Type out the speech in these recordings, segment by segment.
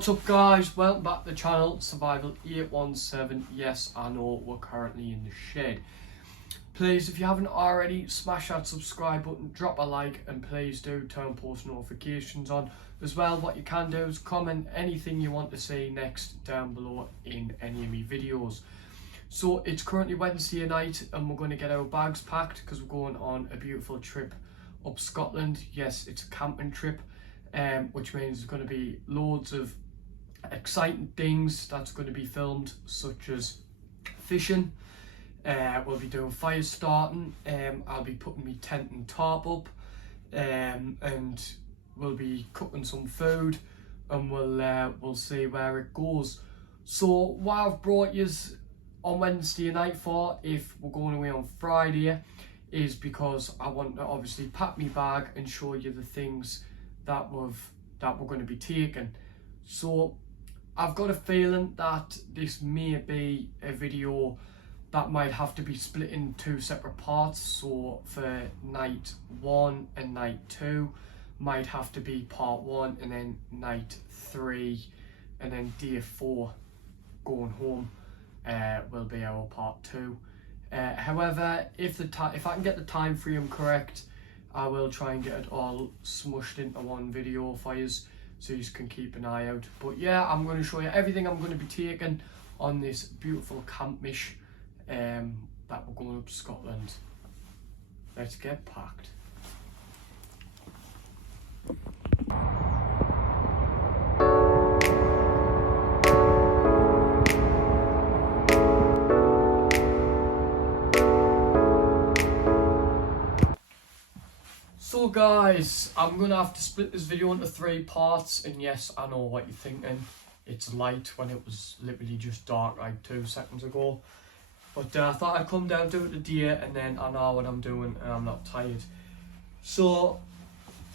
What's up guys, welcome back to the channel, Survival 817. Yes, I know we're currently in the shed. Please, if you haven't already, smash that subscribe button, drop a like, and please do turn post notifications on. As well, what you can do is comment anything you want to see next down below in any of my videos. So it's currently Wednesday night and we're going to get our bags packed because we're going on a beautiful trip up Scotland. Yes, it's a camping trip. Which means there's going to be loads of exciting things that's going to be filmed, such as fishing. We'll be doing fire starting. I'll be putting my tent and tarp up, and we'll be cooking some food, and we'll see where it goes. So what I've brought you on Wednesday night for, if we're going away on Friday, is because I want to obviously pack my bag and show you the things that we're going to be taking. So I've got a feeling that this may be a video that might have to be split in two separate parts. So for night 1 and night 2 might have to be part 1, and then night 3 and then day 4 going home will be our part 2. However, if I can get the time frame correct, I will try and get it all smushed into one video for you, so you can keep an eye out. But yeah, I'm going to show you everything I'm going to be taking on this beautiful campish that we're going up to Scotland. Let's get packed. So guys, I'm going to have to split this video into 3 parts, and yes, I know what you're thinking. It's light when it was literally just dark like 2 seconds ago. But I thought I'd come down, do it today, and then I know what I'm doing and I'm not tired. So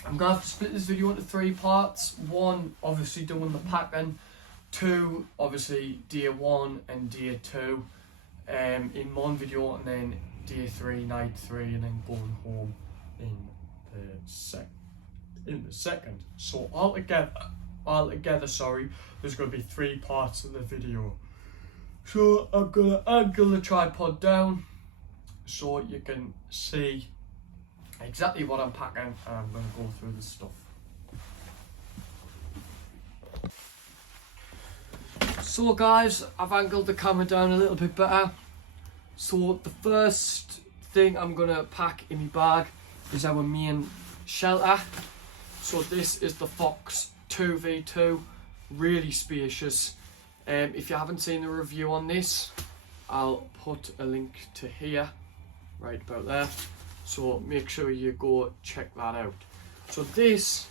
I'm going to have to split this video into 3 parts. 1, obviously doing the packing. 2, obviously day 1 and day 2 in one video, and then day 3, night 3, and then going home in the second. So altogether, sorry, there's going to be 3 parts of the video. So I'm going to angle the tripod down so you can see exactly what I'm packing, and I'm going to go through the stuff. So guys, I've angled the camera down a little bit better. So the first thing I'm going to pack in my bag is our main shelter. So this is the Fox 2v2, really spacious. If you haven't seen the review on this, I'll put a link to here, right about there, so make sure you go check that out. So this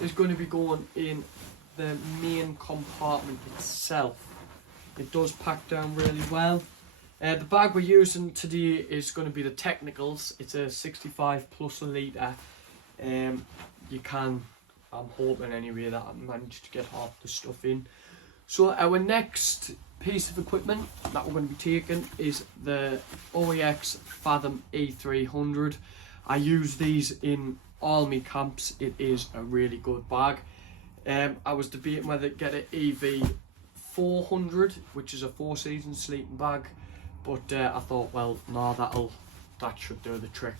is going to be going in the main compartment itself. It does pack down really well. The bag we're using today is going to be the Technicals. It's a 65 plus a litre. You can, I'm hoping anyway, that I managed to get half the stuff in. So our next piece of equipment that we're going to be taking is the OEX Fathom E300. I use these in all my camps. It is a really good bag. I was debating whether to get an EV400, which is a 4-season sleeping bag. But I thought, well, no, that should do the trick.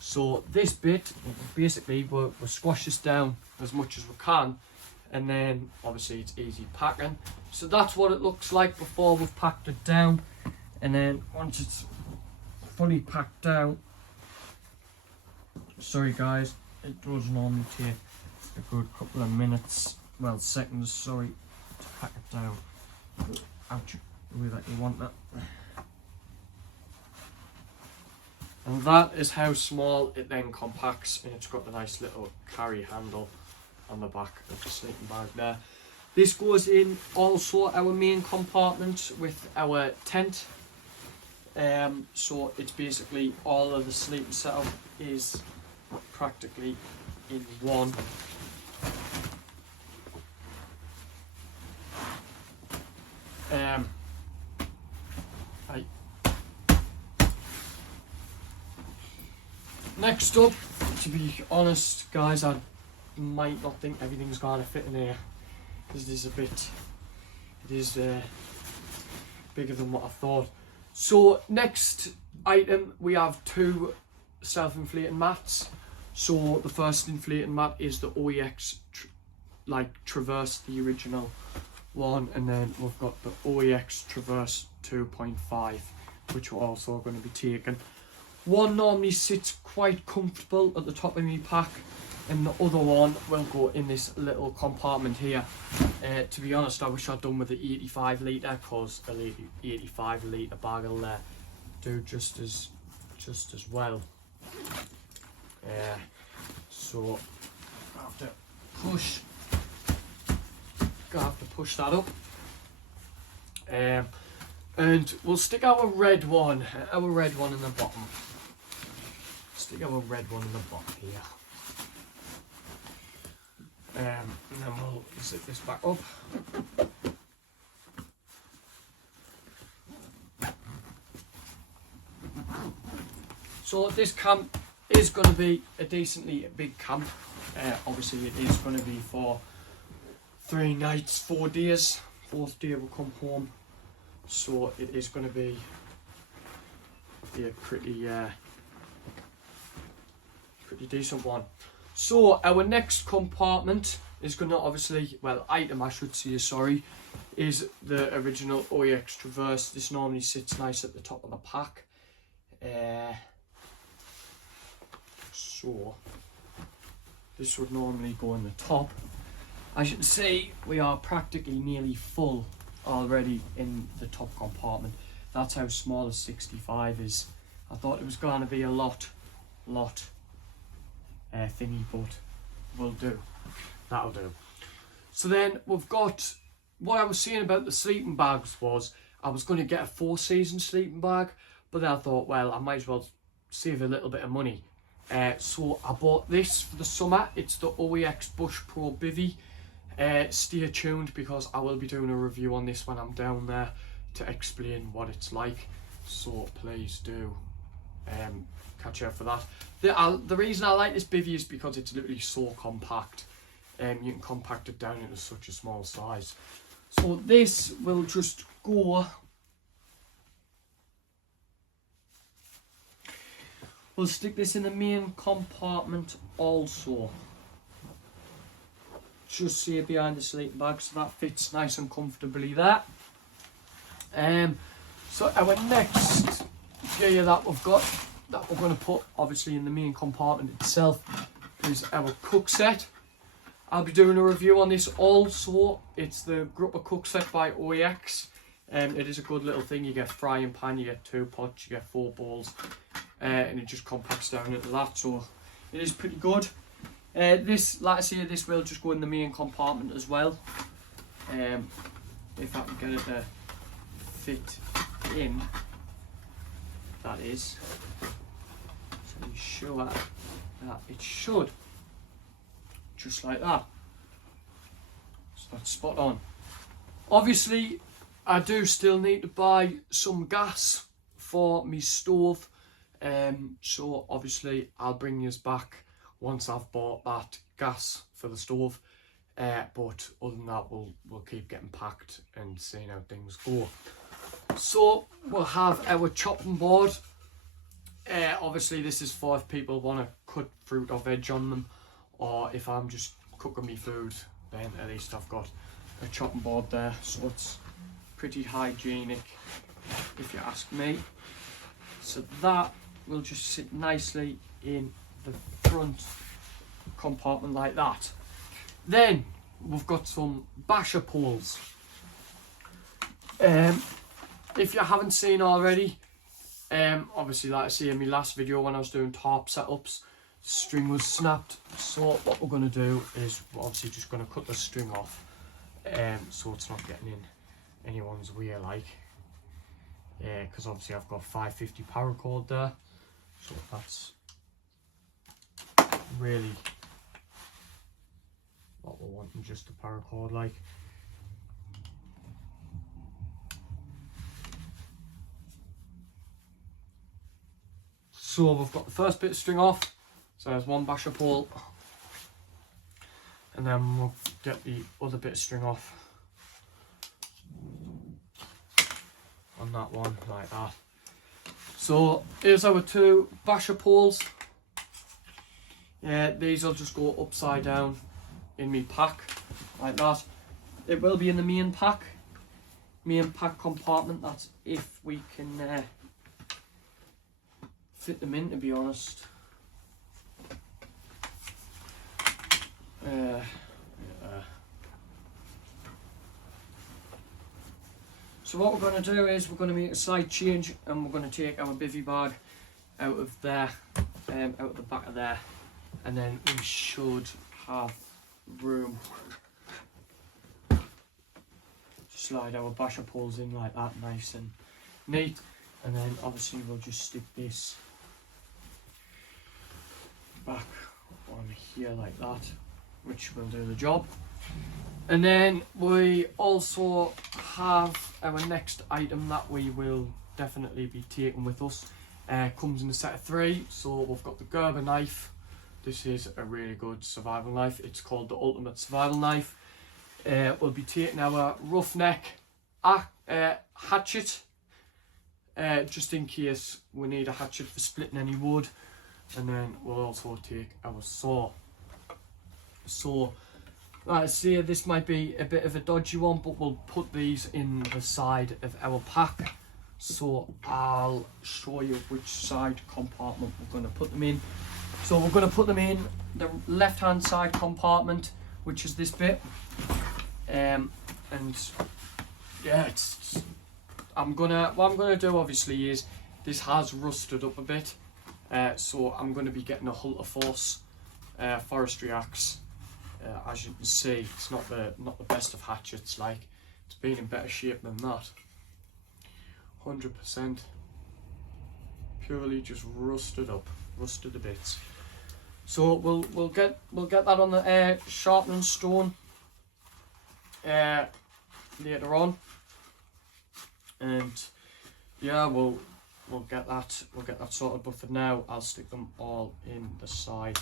So this bit, basically, we'll squash this down as much as we can, and then obviously it's easy packing. So that's what it looks like before we've packed it down, and then once it's fully packed down, sorry guys, it does normally take a good couple of minutes, well seconds, sorry, to pack it down. Ouch, the way that you want that. And that is how small it then compacts, and it's got the nice little carry handle on the back of the sleeping bag there. This goes in also our main compartment with our tent. So it's basically all of the sleeping setup is practically in one. Next up, to be honest guys, I might not think everything's going to fit in here. because it is bigger than what I thought. So next item, we have 2 self-inflating mats. So the first inflating mat is the OEX Traverse, the original one, and then we've got the OEX Traverse 2.5, which we're also going to be taking. One normally sits quite comfortable at the top of my pack, and the other one will go in this little compartment here. To be honest, I wish I'd done with the 85 litre, because the 85 litre bag will do just as well. So I have to push that up, and we'll stick our red one in the bottom. Stick our red one in the bottom here. And then we'll zip this back up. So this camp is going to be a decently big camp. Obviously it is going to be for 3 nights, 4 days. 4th day we'll come home. So it is going to be a pretty decent one. So our next compartment is going to item I should say, sorry, is the original OEX Traverse. This normally sits nice at the top of the pack. So this would normally go in the top. As you can see, we are practically nearly full already in the top compartment. That's how small a 65 is. I thought it was going to be a lot thingy, but will do. That'll do. So then we've got, what I was saying about the sleeping bags was I was going to get a 4-season sleeping bag, but then I thought, well, I might as well save a little bit of money. So I bought this for the summer. It's the OEX Bush Pro Bivy. Stay tuned, because I will be doing a review on this when I'm down there to explain what it's like. So please do catch out for that. The reason I like this bivy is because it's literally so compact. You can compact it down into such a small size. So this will just go. We'll stick this in the main compartment also. Just here behind the sleeping bag, so that fits nice and comfortably there. So our next gear that we've got, that we're going to put obviously in the main compartment itself, is our cook set. I'll be doing a review on this also. It's the Grupper cook set by OEX. It is a good little thing. You get frying pan, you get 2 pots, you get 4 bowls, and it just compacts down into that, so it is pretty good. This, like I say, this will just go in the main compartment as well. If I can get it to fit in, that is. So be sure that it should, just like that. So that's spot on. Obviously, I do still need to buy some gas for my stove. So obviously I'll bring you back once I've bought that gas for the stove, but other than that we'll keep getting packed and seeing how things go. So we'll have our chopping board. Obviously this is for if people want to cut fruit or veg on them, or if I'm just cooking me food, then at least I've got a chopping board there, so it's pretty hygienic if you ask me. So that will just sit nicely in the front compartment like that. Then we've got some basher poles. If you haven't seen already, obviously like I say in my last video when I was doing tarp setups, the string was snapped. So what we're going to do is we're obviously just going to cut the string off, so it's not getting in anyone's way, like, because obviously I've got 550 paracord there, so that's really what we're wanting, just a paracord like. So we've got the first bit of string off, so there's one basher pole. and then we'll get the other bit of string off on that one, like that. So here's our two basher poles. These will just go upside down in me pack, like that. It will be in the main pack compartment. That's if we can fit them in, to be honest. So what we're going to do is we're going to make a slight change, and we're going to take our bivvy bag out of there, out of the back of there, and then we should have room to slide our basher poles in like that, nice and neat. And then obviously we'll just stick this back on here like that, which will do the job. And then we also have our next item that we will definitely be taking with us. Comes in a set of 3. So we've got the Gerber knife. This is a really good survival knife. It's called the Ultimate Survival Knife. We'll be taking our roughneck hatchet, just in case we need a hatchet for splitting any wood. And then we'll also take our saw. So, like I say, this might be a bit of a dodgy one, but we'll put these in the side of our pack. So I'll show you which side compartment we're going to put them in. So we're going to put them in the left hand side compartment, which is this bit. And yeah, what I'm gonna do obviously is, this has rusted up a bit, so I'm going to be getting a Hulter Force forestry axe. As you can see, it's not the best of hatchets. Like, it's been in better shape than that. 100%. Purely just rusted to bits. So we'll get that on the sharpening stone later on, and yeah, we'll get that sorted. But for now, I'll stick them all in the side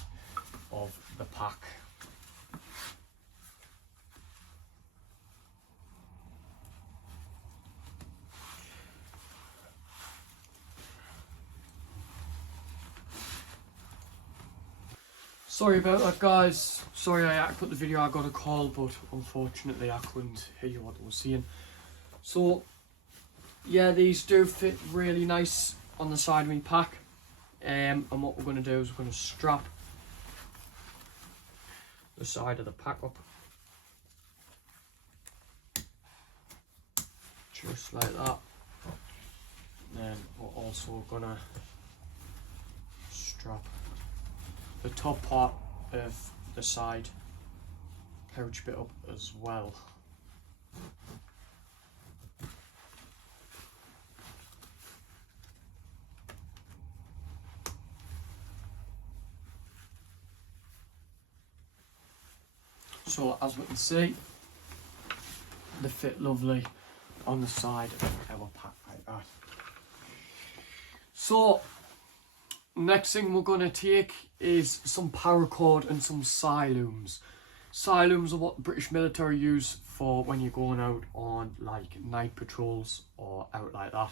of the pack. Sorry about that, guys. Sorry I had to put the video. I got a call, but unfortunately I couldn't hear what I was saying. So yeah, these do fit really nice on the side of my pack. And what we're going to do is we're going to strap the side of the pack up, just like that. And then we're also going to strap the top part of the side pouch bit up as well. So as we can see, they fit lovely on the side of our pack like that. So next thing we're going to take is some paracord and some silooms. Silooms are what the British military use for when you're going out on like night patrols or out like that.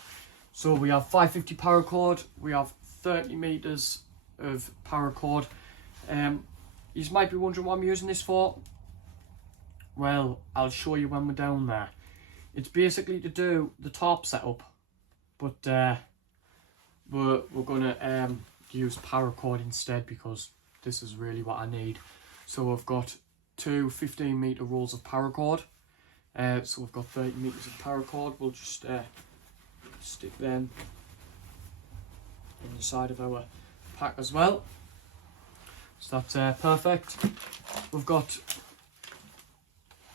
So we have 550 paracord, we have 30 meters of paracord. You might be wondering what I'm using this for. Well, I'll show you when we're down there. It's basically to do the tarp setup, but we're gonna use paracord instead, because this is really what I need. So I've got two 15-meter rolls of paracord. So we've got 30 meters of paracord. We'll just stick them in the side of our pack as well. So that's perfect. We've got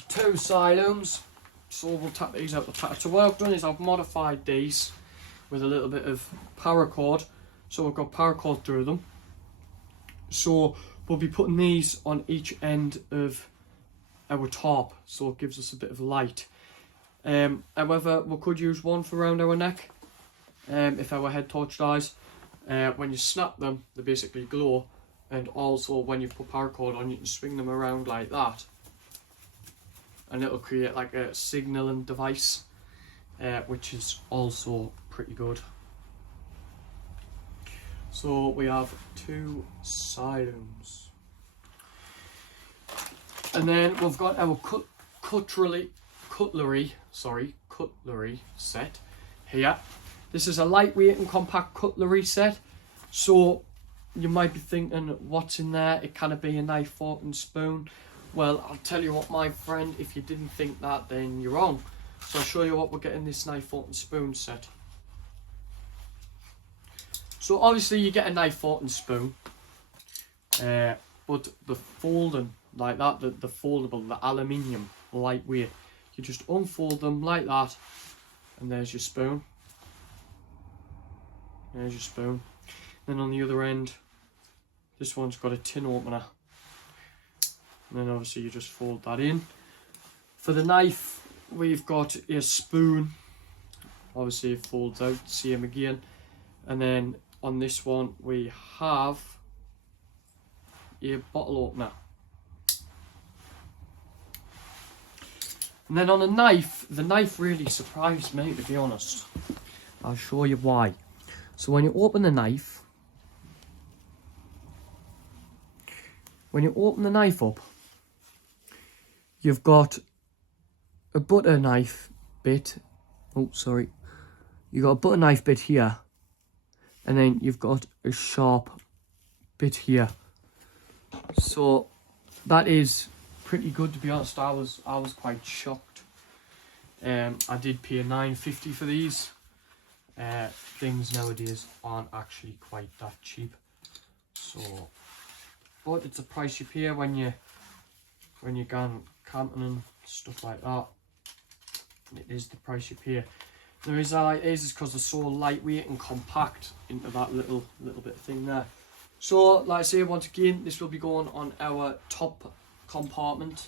two silooms, so we'll tap these out the pack. So what I've done is I've modified these with a little bit of paracord. So we've got paracord through them. So we'll be putting these on each end of our tarp, so it gives us a bit of light. However, we could use one for around our neck if our head torch dies. When you snap them, they basically glow, And also when you put paracord on, you can swing them around like that, and it'll create like a signaling device, which is also pretty good. So we have 2 silos, and then we've got our cutlery set here. This is a lightweight and compact cutlery set. So you might be thinking, what's in there? It can be a knife, fork and spoon. Well, I'll tell you what, my friend, if you didn't think that, then you're wrong. So I'll show you what we're getting this knife, fork and spoon set. So obviously you get a knife, fork and spoon, but the folding like that, the foldable, the aluminium, lightweight, you just unfold them like that, and there's your spoon. There's your spoon. Then on the other end, this one's got a tin opener, and then obviously you just fold that in. For the knife, we've got a spoon, obviously it folds out, same again, and then on this one we have a bottle opener. And then on the knife really surprised me, to be honest. I'll show you why. So when you open the knife, up, you've got a butter knife bit. Oh, sorry. You've got a butter knife bit here, and then you've got a sharp bit here. So that is pretty good, to be honest. I was quite shocked. I did pay $9.50 for these. Things nowadays aren't actually quite that cheap. So, but it's a price you pay when you're going camping and stuff like that. It is the price you pay. The reason I like these is because they're so lightweight and compact into that little bit of thing there. So, like I say, once again, this will be going on our top compartment.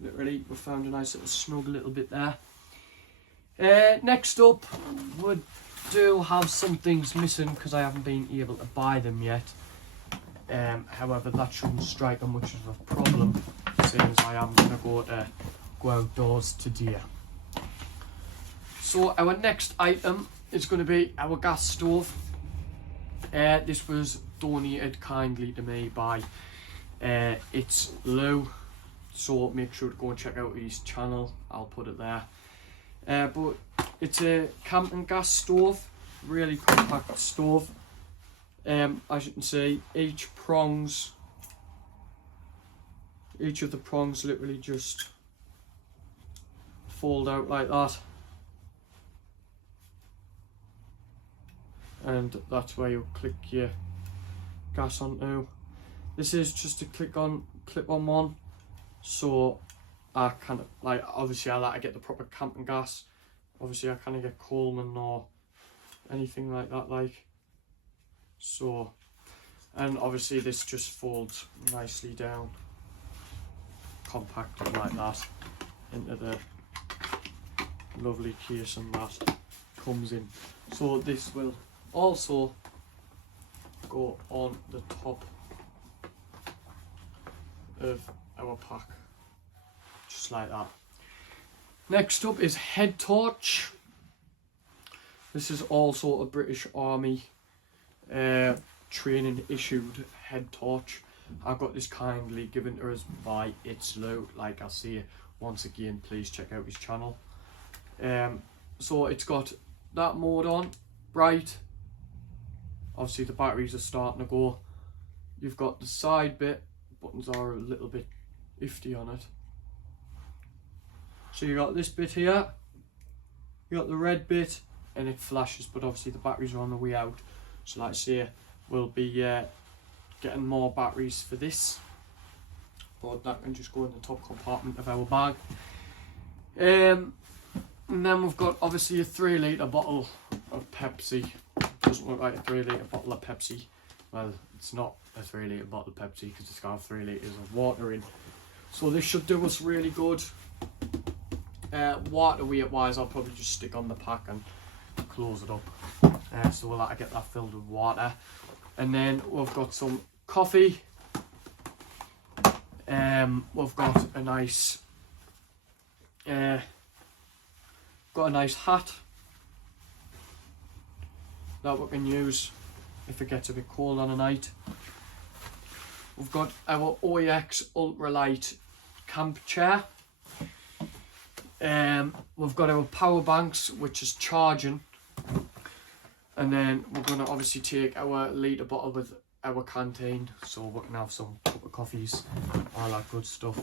Literally, we found a nice little snug little bit there. Next up, we do have some things missing because I haven't been able to buy them yet. However, that shouldn't strike much of a problem, since I am going to go outdoors today. So our next item is going to be our gas stove. This was donated kindly to me by It's Lou, so make sure to go and check out his channel. I'll put it there. But it's a camping gas stove, really compact stove. As you can see, each of the prongs literally just fold out like that, and that's where you'll click your gas onto. This is just a clip-on one, so I kind of like, obviously I like to get the proper camping gas. Obviously I kind of get Coleman or anything like that, like so. And obviously this just folds nicely down, compacted like that into the lovely case, and that comes in. So this will also go on the top of our pack, just like that. Next up is head torch. This is also a British Army training issued head torch. I got this kindly given to us by It's Lou. Like I say, once again, please check out his channel. So it's got that mode on, bright. Obviously the batteries are starting to go. You've got the side bit, buttons are a little bit iffy on it. So you got this bit here, you got the red bit, and it flashes, but obviously the batteries are on the way out. So like I say, we'll be getting more batteries for this, but that can just go in the top compartment of our bag. And then we've got obviously a 3 litre bottle of Pepsi. Doesn't look like a 3 litre bottle of Pepsi. Well, it's not a 3 litre bottle of Pepsi because it's got 3 litres of water in. So this should do us really good. Water weight wise, I'll probably just stick on the pack and close it up. So we'll have to get that filled with water. And then we've got some coffee. We've got a nice hat that we can use if it gets a bit cold on a night. We've got our OEX ultralight camp chair. We've got our power banks, which is charging, and then we're going to obviously take our litre bottle with our canteen, so we can have some cup of coffees, all that good stuff.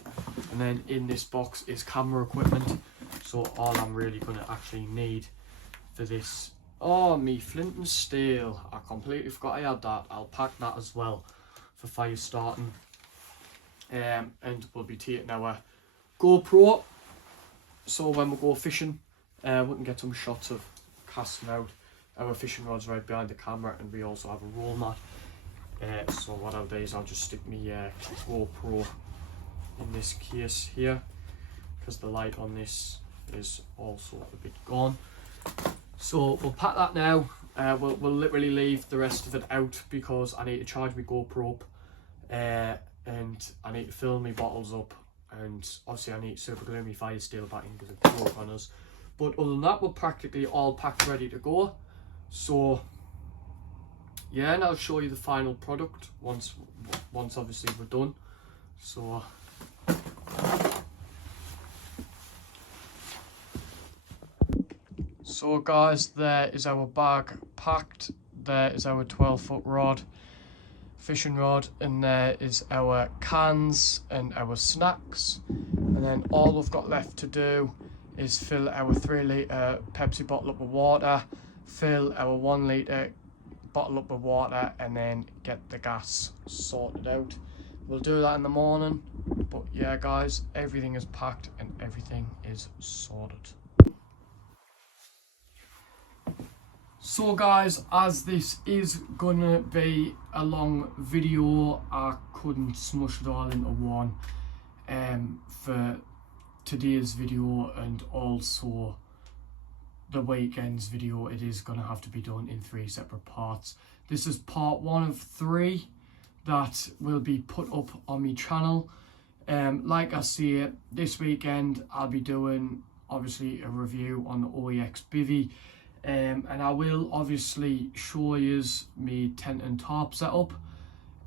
And then in this box is camera equipment, so all I'm really going to actually need for this, oh, me flint and steel, I completely forgot I had that. I'll pack that as well for fire starting. And we'll be taking our GoPro, so when we go fishing we can get some shots of casting out. Our fishing rod's right behind the camera, and we also have a roll mat. So what I'll do is I'll just stick my GoPro in this case here, because the light on this is also a bit gone. So we'll pack that now. We'll literally leave the rest of it out because I need to charge my GoPro up, and I need to fill my bottles up, and obviously I need to super glue my fire steel back in because it broke on us. But other than that, we're practically all packed, ready to go. So yeah, and I'll show you the final product once obviously we're done. So guys, there is our bag packed. There is our 12-foot rod, fishing rod, and there is our cans and our snacks. And then all we've got left to do is fill our 3-litre Pepsi bottle up with water, fill our 1-litre bottle up with water, and then get the gas sorted out. We'll do that in the morning. But yeah guys, everything is packed and everything is sorted. So guys, as this is gonna be a long video, I couldn't smush it all into one for today's video, and also the weekend's video. It is gonna have to be done in 3 separate parts. This is part 1 of 3 that will be put up on my channel. Like I say, this weekend I'll be doing obviously a review on the OEX bivvy. And I will obviously show you me tent and tarp setup.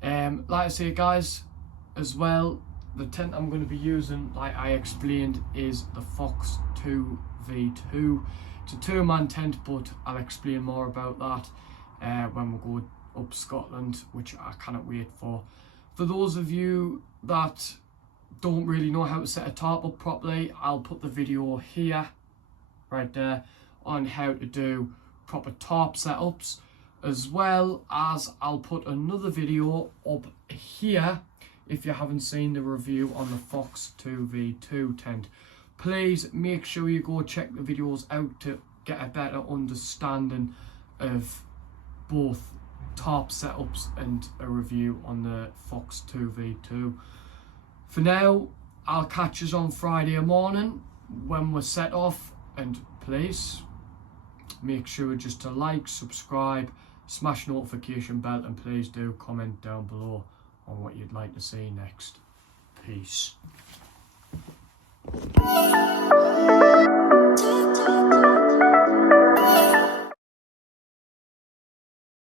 Like I say guys, as well, the tent I'm going to be using, like I explained, is the Fox 2v2. It's a 2-man tent, but I'll explain more about that when we go up Scotland, which I cannot wait for. For those of you that don't really know how to set a tarp up properly, I'll put the video here, right there, on how to do proper tarp setups, as well as I'll put another video up here if you haven't seen the review on the Fox 2v2 tent. Please make sure you go check the videos out to get a better understanding of both tarp setups and a review on the Fox 2v2. For now, I'll catch us on Friday morning when we're set off, and please make sure just to like, subscribe, smash notification bell, and please do comment down below on what you'd like to see next. Peace.